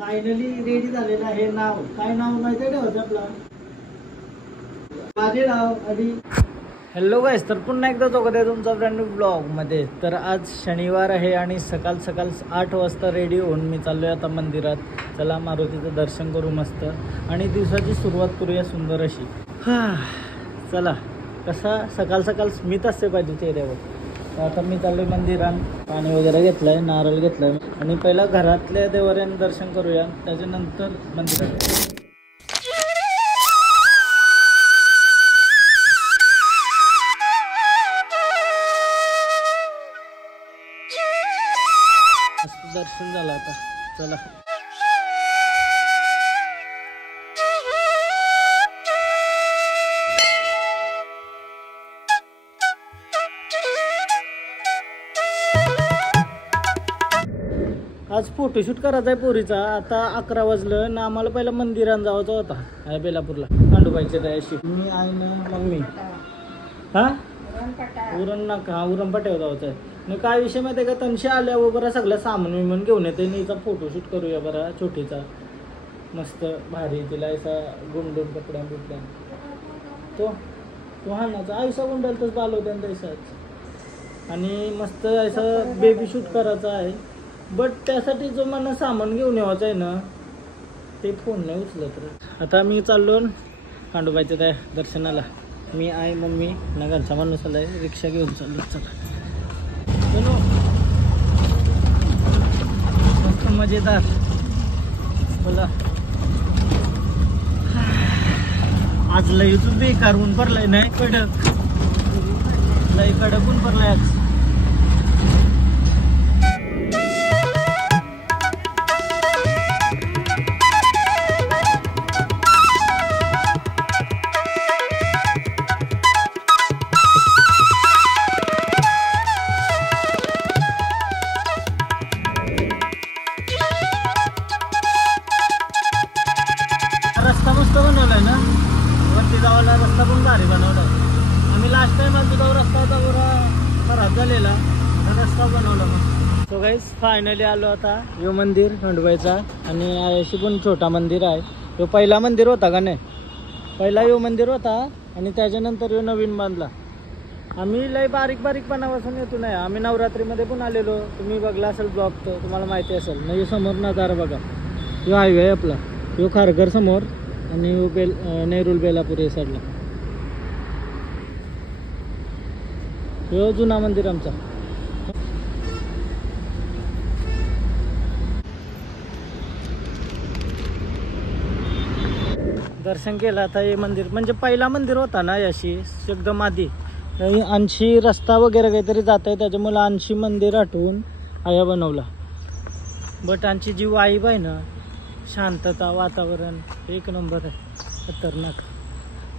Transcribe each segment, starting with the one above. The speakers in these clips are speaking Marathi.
फायनली रेडी झालेलं आहे. नाव काय नाव माहिती आहे का आपला? माझे नाव आणि हॅलो गाईस, तर पुन्हा एकदा स्वागत आहे तुमचा ब्रँड न्यू ब्लॉगमध्ये. तर आज शनिवार आहे आणि सकाळ 8 वाजता रेडी होऊन मी चाललो आहे आता मंदिरात. चला मारुतीचं दर्शन करू मस्त आणि दिवसाची सुरुवात करूया सुंदर अशी. चला, कसा सकाळ स्मित असते पाहिजे चेहऱ्यावर. आता मी चाललो आहे मंदिरात. पाणी वगैरे घेतलं आहे, नारळ घेतला आहे आणि पहिला घरातल्या देवाऱ्यांना दर्शन करूया, त्याच्यानंतर मंदिरात. दर्शन झालं आता. चला आज फोटोशूट करायचा आहे पोरीचा. आता 11 वाजलं ना. आम्हाला पहिला मंदिरात जायचं होता बेलापूरला पांडुबाईच्या दयाशी. मी आहे ना मम्मी. उरण नाका उरणपाट्यावर जायचं आहे. मग काय विषय माहिती आहे का, तनशी आल्यावर बरं सगळं सामान विमान घेऊन येते. नीचा फोटोशूट करूया बरा छोटीचा, मस्त भारी. तिला असा गुंडून कपड्या बिपड्या तो हानाचा आयुष्या गुंडाल तसं चालवत्या तसाच. आणि मस्त असं बेबी शूट करायचा आहे. बट त्यासाठी जो मला सामान घेऊन यायचं आहे ना, ते फोन नाही उचलत रे. आता मी चाललो पांडुबाईच्या त्या दर्शनाला. मी आहे मम्मी ना घरचा माणूस आलाय, रिक्षा घेऊन चाललो. चला मस्त मजेदार. बोला आज लईच बेकार ऊन पडलाय. नाही कडक, लई कडक ऊन पडलाय आज. रस्ता मस्त बनवलाय ना, वरती जावाला रस्ता पण भारी बनवलाय. आम्ही लास्ट टाइम आलो तो रस्ता होता बरा खराब झालेला, रस्ता बनवला मस्त. सो गाईस फायनली आलो आता. यो मंदिर खंडोबाईचा आणि अशी पण छोटा मंदिर आहे. यो पहिला मंदिर होता का नाही, पहिला यो मंदिर होता आणि त्याच्यानंतर यो नवीन बांधला. आम्ही लय बारीकपणापासून येतो नाही. आम्ही नवरात्रीमध्ये पण आलेलो, तुम्ही बघला असेल ब्लॉग तर तुम्हाला माहिती असेल. म्हणजे समोर नजारा बघा, यो हायवे आहे आपला, यो खारघर समोर आणि नेरूल बेलापूर या साईडला. यो जुना मंदिर आमचा. दर्शन केलं आता. हे मंदिर म्हणजे पहिला मंदिर होता ना याशी एकदम आधी. आणशी रस्ता वगैरे काहीतरी जात आहे, त्याच्यामुळे आणशी मंदिर आठवून आया बनवला. बट आणची जी वाईब आहे ना, शांतता, वातावरण एक नंबर आहे. खतरनाक.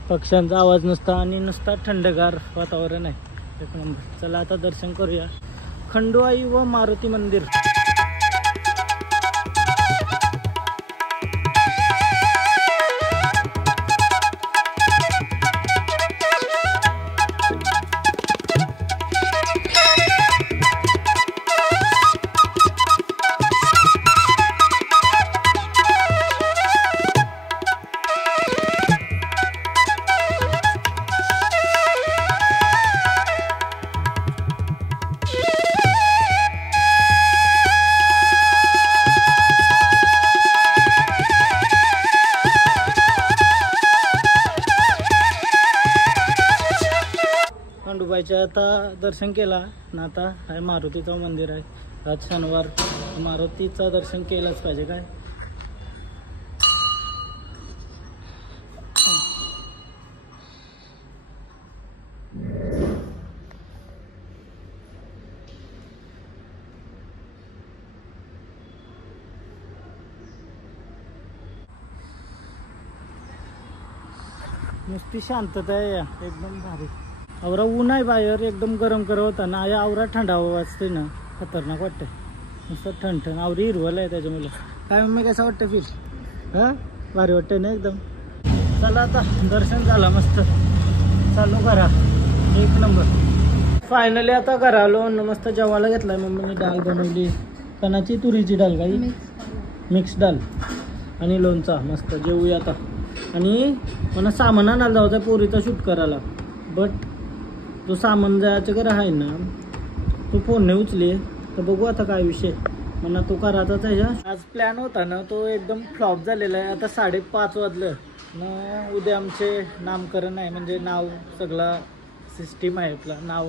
पक्ष्यांचा आवाज नुसता आणि नुसता थंडगार वातावरण आहे, एक नंबर. चला आता दर्शन करूया खंडोबाई व मारुती मंदिर. खंडोबाईचं आता दर्शन केला ना. आता आहे मारुतीचं मंदिर आहे. आज शनिवार, मारुतीचं दर्शन केलंच पाहिजे काय. नुसती शांतता आहे एकदम भारी. आवरा ऊन आहे बाहेर, एकदम गरम करत होता ना. या आवरा थंडावा वाजते ना, खतरनाक वाटतंय. नुसतं ठणठण आवरी हिरवल आहे त्याच्यामुळे. काय मम्मी कसं वाटतं फील? भारी वाटतंय ना एकदम. चला आता दर्शन झालं मस्त. चालू करा एक नंबर. फायनली आता घरा आलो. मस्त जेवायला घेतलाय मम्मीने. डाळ बनवली, कणाची तुरीची डाळ. काही मिक्स डाल आणि लोणचा मस्त जेवूया आता. आणि मला सामान आणायला जायचं आहे पोरीचा शूट करायला, बट तो सामान जायचं घर आहे ना, तो फोन नाही उचले. तर बघू आता काय विषय, मला तो करायचाच आहे. आज प्लॅन होता ना तो एकदम फ्लॉप झालेला आहे. आता 5:30 वाजलं ना, उद्या आमचे नामकरण आहे, म्हणजे नाव सगळा सिस्टीम आहे, आपला नाव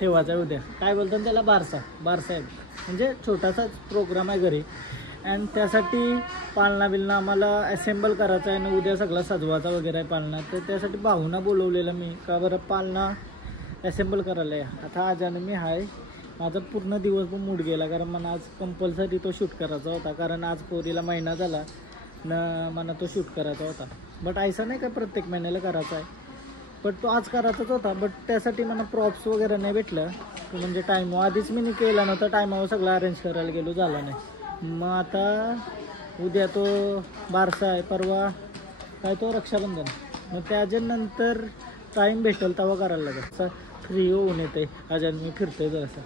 ठेवायचं आहे उद्या. काय बोलतात त्याला, बारसा आहे, म्हणजे छोटासाच प्रोग्राम आहे घरी. अँड त्यासाठी पालना बिलना आम्हाला असेंबल करायचा आहे ना, उद्या सगळा सजवायचा वगैरे आहे पालना. तर त्यासाठी भाऊना बोलवलेलं मी, का बरं पालना असेंबल करायला आहे. आता आजाने मी आहे, माझा पूर्ण दिवस पण मूड गेला, कारण मला आज कंपल्सरी तो शूट करायचा होता, कारण आज पोरीला महिना झाला ना, मला तो शूट करायचा होता. बट ऐसा नाही का प्रत्येक महिन्याला करायचा आहे, बट तो आज करायचाच होता. बट त्यासाठी मला प्रॉप्स वगैरे नाही भेटलं, म्हणजे टाईम आधीच मी केला नव्हता, टायमावर सगळं अरेंज करायला गेलो, झालं नाही. मग आता उद्या तो बारसा आहे, परवा काय तो रक्षाबंधन, मग त्याच्यानंतर टाईम भेटेल तेव्हा करायला लागेल. असं फ्री होऊन येते अजून मी फिरतोय जरासं.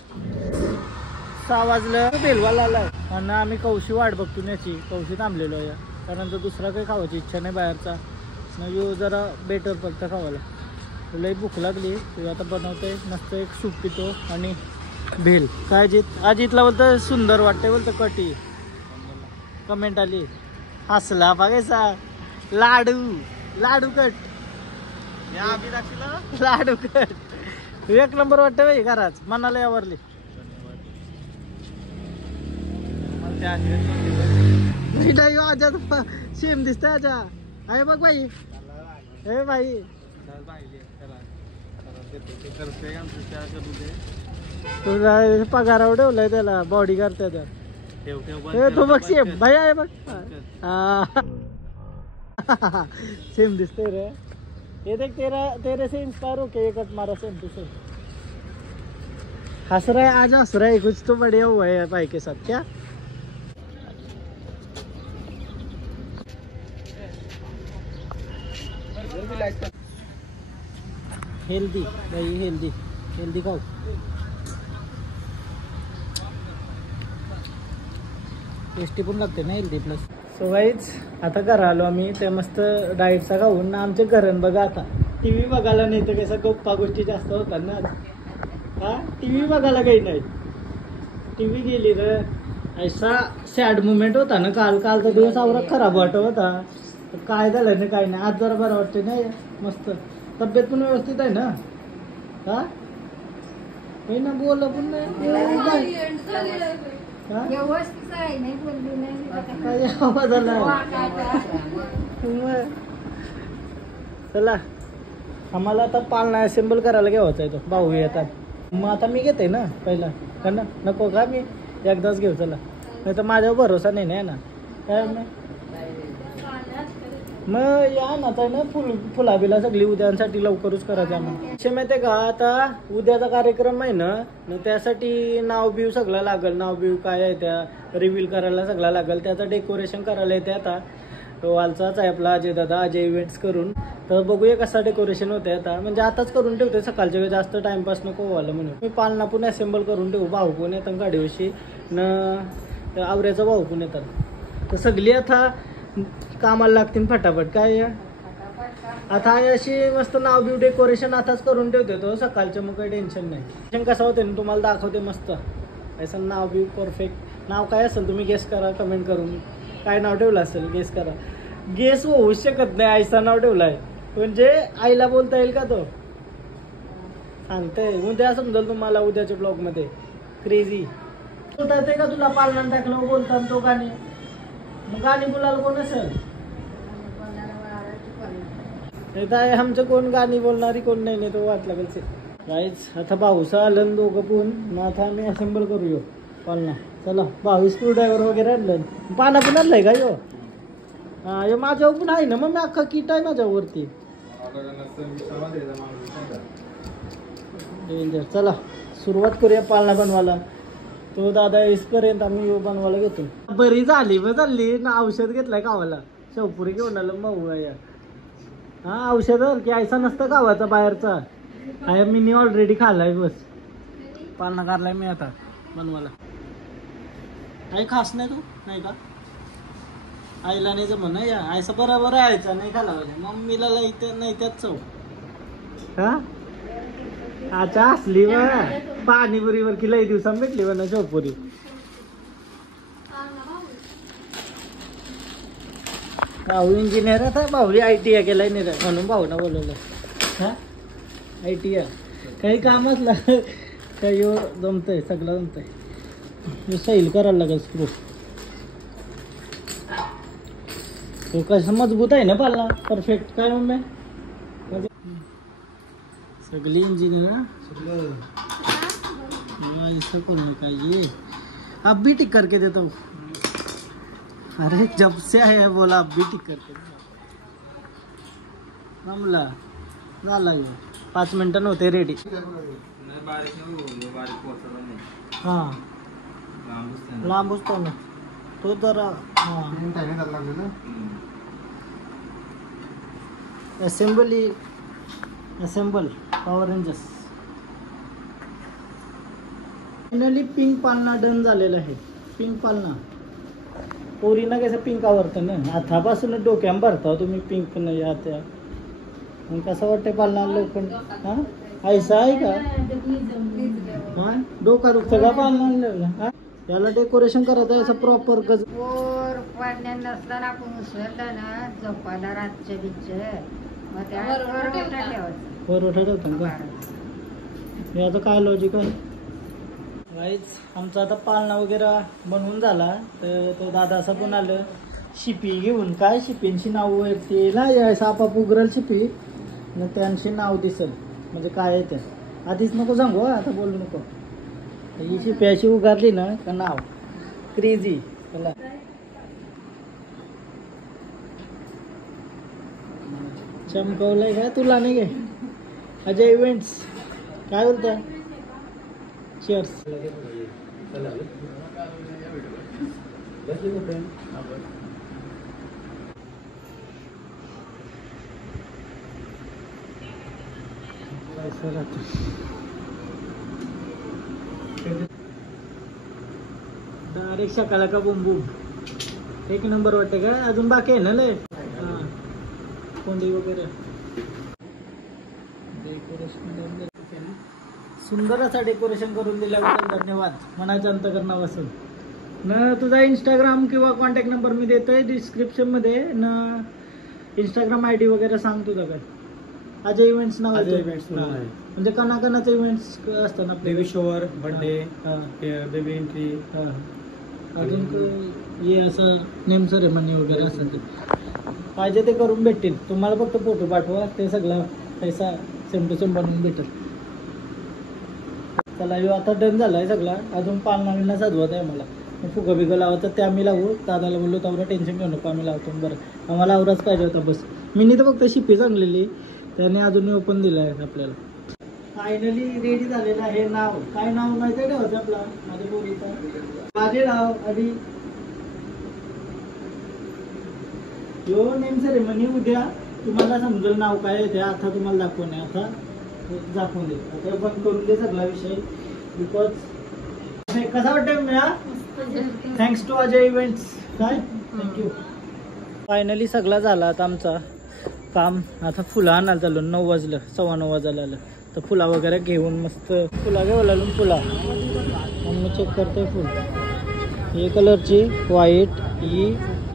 6 वाजलं बेलवाला आला आणि आम्ही कौशी वाट बघतो याची, कौशी थांबलेलो आहे, कारण तर दुसरा काही खावायची इच्छा नाही बाहेरचा, मग यो जरा बेटर पडतं खावायला. तुलाही भूक लागली, तू आता बनवतोय मस्त एक सूप पितो आणि भेल. काय अजितला बोलतं सुंदर वाटते, बोलतं कटी. कमेंट आली, हसला बघायचा. लाडू कट, लाडू कट एक नंबर वाटतं बाई घराच, मनाला आवरली. आजा सेम दिसतंय, आजा आहे बघ बाई, हे बाई तुला पगारावर ठेवलाय त्याला, बॉडी करता त्या. तो बघ सेम भाई आहे बघ, सेम दिसतंय रे. ये देख तेरे से इंस्पायर होके ये कट मारा सेम टू सेम. हंस रहा है आज, हंस रहा है, कुछ तो बढ़िया हुआ है भाई के साथ. क्या हेल्दी भाई, हेल्दी खाऊ. टेस्टी पण लागते ना हेल्दी प्लस. सो गाईज आता घरा आलो आम्ही, ते मस्त डाएटचा खाऊन ना. आमचे घरण बघा, आता TV बघायला नाही तर कसं गप्पा गोष्टी जास्त होतात ना. हा TV बघायला काही नाही, TV गेली तर ऐसा सॅड मुमेंट होता ना. कालचा दिवस आवरा खराब वाटत होता, काय झालं ना काय नाही. आज जरा बरं वाटते नाही, मस्त तब्येत पण व्यवस्थित आहे ना. हा ना बोल पण नाही आवाज आला. चला आम्हाला आता पालना असेंबल करायला घ्यावायचा आहे, तो भाऊ येतात. मग आता मी घेते ना पहिला, का ना नको का मी एकदाच घेऊ. चला, नाही तर माझ्यावर भरोसा नाही ना काय. मग या ना आता ना फुलाबिला सगळी उद्यासाठी लवकरच करायचं आम्हाला. माहिती आहे का, आता उद्याचा कार्यक्रम आहे ना, त्यासाठी नाव बिव सगळं लागल. नाव बिव काय आहे त्या रिव्हील करायला सगळं लागल. त्याचं डेकोरेशन करायला येते. आता तो आलचाच आहे आपला अजय दादा, अजय इव्हेंट्स करून. तर बघूया कसा डेकोरेशन होते आता, म्हणजे आताच करून ठेवते सकाळच्या वेळी, जास्त टाइमपास नको व्हायला म्हणून. मी पालना पण असेंबल करून ठेवू. भाऊ पण येतात गाडीवशी न, आवऱ्याचा भाऊ पण येतात. तर सगळी आता कामाला लागतील फटाफट. काय आता अशी मस्त नाव बिव डेकोरेशन आताच करून ठेवते तो सकाळचं, मग काही टेन्शन नाही. कसं होते ना तुम्हाला दाखवते मस्त असं नाव बिव परफेक्ट. नाव काय असेल तुम्ही गेस करा कमेंट करून, काय नाव ठेवलं असेल गेस करा. गेस होऊ शकत नाही ऐसा नाव ठेवलाय, म्हणजे आईला बोलता येईल का तो सांगते. उद्या समजेल तुम्हाला उद्याच्या ब्लॉग मध्ये. क्रेझी बोलता येते का तुला, पालनात टाकलं बोलतात तो गाणी, मग गाणी बोलायला कोण असेल आमचं, कोण गाणी बोलणारी कोण नाही, तो वाटला कसे. गाईज आता भाऊसा आलं दोघं पण, मग आता आम्ही असेंबल करूया पालना. चला भाऊ स्क्रू ड्रायव्हर वगैरे आणलं, पाना पण आणलंय का यो. हा हे माझ्यावर पण आहे ना, मग मी अख्खा किट आहे माझ्यावरती. चला सुरुवात करूया पालना बनवायला. तो दादा येईपर्यंत आम्ही बनवायला घेतो. बरी झाली मग चालली ना, औषध घेतलंय गावाला, शेवपुरी घेऊन आलं मऊ या. हा औषध की ऐसा नसतं गावाचा बाहेरचा, आहे मी ऑलरेडी खाल्लाय. बस पालना काढलाय मी आता बनवायला. काही खास नाही तू नाही का, आईला नाही जमन या आयसा बरोबर यायचा नाही खाला पाहिजे मम्मीला नाही त्यात चव हा अच्छा असली बा पाणीपुरीवर की लई दिवसांनी भेटली बा ना शेवपुरी भाऊ इंजिनियर आता भाऊ ITI केलाय नाही रे म्हणून भाऊना बोलवलं हा ITI काही कामच काही जमतंय सगळं जमतंय सैल करायला लागेल स्क्रू तो कसं मजबूत आहे ना पालना परफेक्ट काय मम्मी सगली इंजिनियर ऐसा करना का ये अब भी टिक करके देता हूँ अरे जब से है बोला अब भी टिक करके जमला झाला 5 मिनिटं नव्हते रेडी हा लांब असतो ना तो जरा assemble power rangers finally pink पालना डन झालेला आहे पिंक पालना पोरींना कसं पिंक आवडतं ना हातापासून डोक्यात भरता तुम्ही पिंक नाही या त्या मग कसं वाटतंय पालना लोखंड हा ऐसा आहे का हा डोका दुखतं का पालना हा याला डेकोरेशन करायचं असं प्रॉपर गज वर पाडण्या नसताना आपण उसळलं ना झोपायला रातच्या बिच्चे मग त्यावर वर ठरवतं का याचं काय लॉजिक आहे गाईज आमचा आता पालना वगैरे बनवून झाला तर तो दादा असं पण आलं शिपी घेऊन काय शिपींची नाव येतील ना सापाप उघडल शिपी मग त्यांची नाव दिसल म्हणजे काय आहे ते आधीच नको सांगू आता बोलू नको ही शिपी अशी उगारली ना का नाव क्रेझी चला चमकवलंय का तुला नाही गे अजय इव्हेंट्स काय बोलता Cheers. डायरेक्ट सकाळला का बुम बुम एक नंबर वाटतं का अजून बाकी आहे ना लय कोंडी वगैरे डेकोरेशन सुंदर असा डेकोरेशन करून दिल्याबद्दल धन्यवाद मनाच्या अंतकरणापासून न तुझा इंस्टाग्राम किंवा कॉन्टॅक्ट नंबर मी देतोय डिस्क्रिप्शनमध्ये न इंस्टाग्राम ID वगैरे सांग तुझं काय अजय इव्हेंट्स नाव इव्हेंट्स म्हणजे कणाकणाचे इव्हेंट्स असतात ना baby shower birthday baby entry अजून हे असं नेम सेरेमनी वगैरे असतात पाहिजे ते करून भेटतील तुम्हाला फक्त फोटो पाठवा ते सगळं पैसा सेम टू सेम बनवून भेटेल चला ह्यो आता डन झालाय सगळा अजून पालना बिलना सजवत आहे मला फुगं बिगं लावत ते आम्ही लावू दादाला बोललो तेवढं टेन्शन घेऊ नको आम्ही लावतो बरं आम्हाला आवराच पाहिजे होता बस मी तर फक्त शिपी चांगलेली त्याने अजून ओपन दिलं आहे आपल्याला फायनली रेडी झालेलं आहे नाव काय नाव माहिती आहे का आपला माझ्या पोरीचा माझे नाव आधी यो नेम सेरेमनी उद्या तुम्हाला समजेल नाव काय आहे ते आता तुम्हाला दाखवणे आता दाखवून दे आता बंद करून दे सगळा विषय बिकॉज कसा वाटतंय मला थँक्स टू अजय इव्हेंट्स काय थँक्यू फायनली सगळा झाला आता आमचा काम आता फुलं आणायला चालू 9 वाजलं 9:15 वाजायला आलं तर फुला वगैरे घेऊन मस्त फुला घेऊन आलो फुला मग मी चेक करतोय फुल हे कलरची व्हाईट ही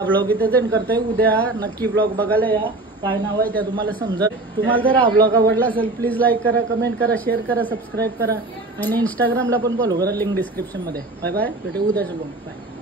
ब्लॉग इथे सेंड करतोय उद्या नक्की ब्लॉग बघायला या काय नाव आहे त्या तुम्हाला समजत तुम्हाला जर हा ब्लॉग आवडला असेल प्लीज लाईक करा कमेंट करा शेअर करा सबस्क्राईब करा आणि इंस्टाग्रामला पण फॉलो करा लिंक डिस्क्रिप्शनमध्ये बाय बाय भेटू उद्याच्या ब्लॉग बाय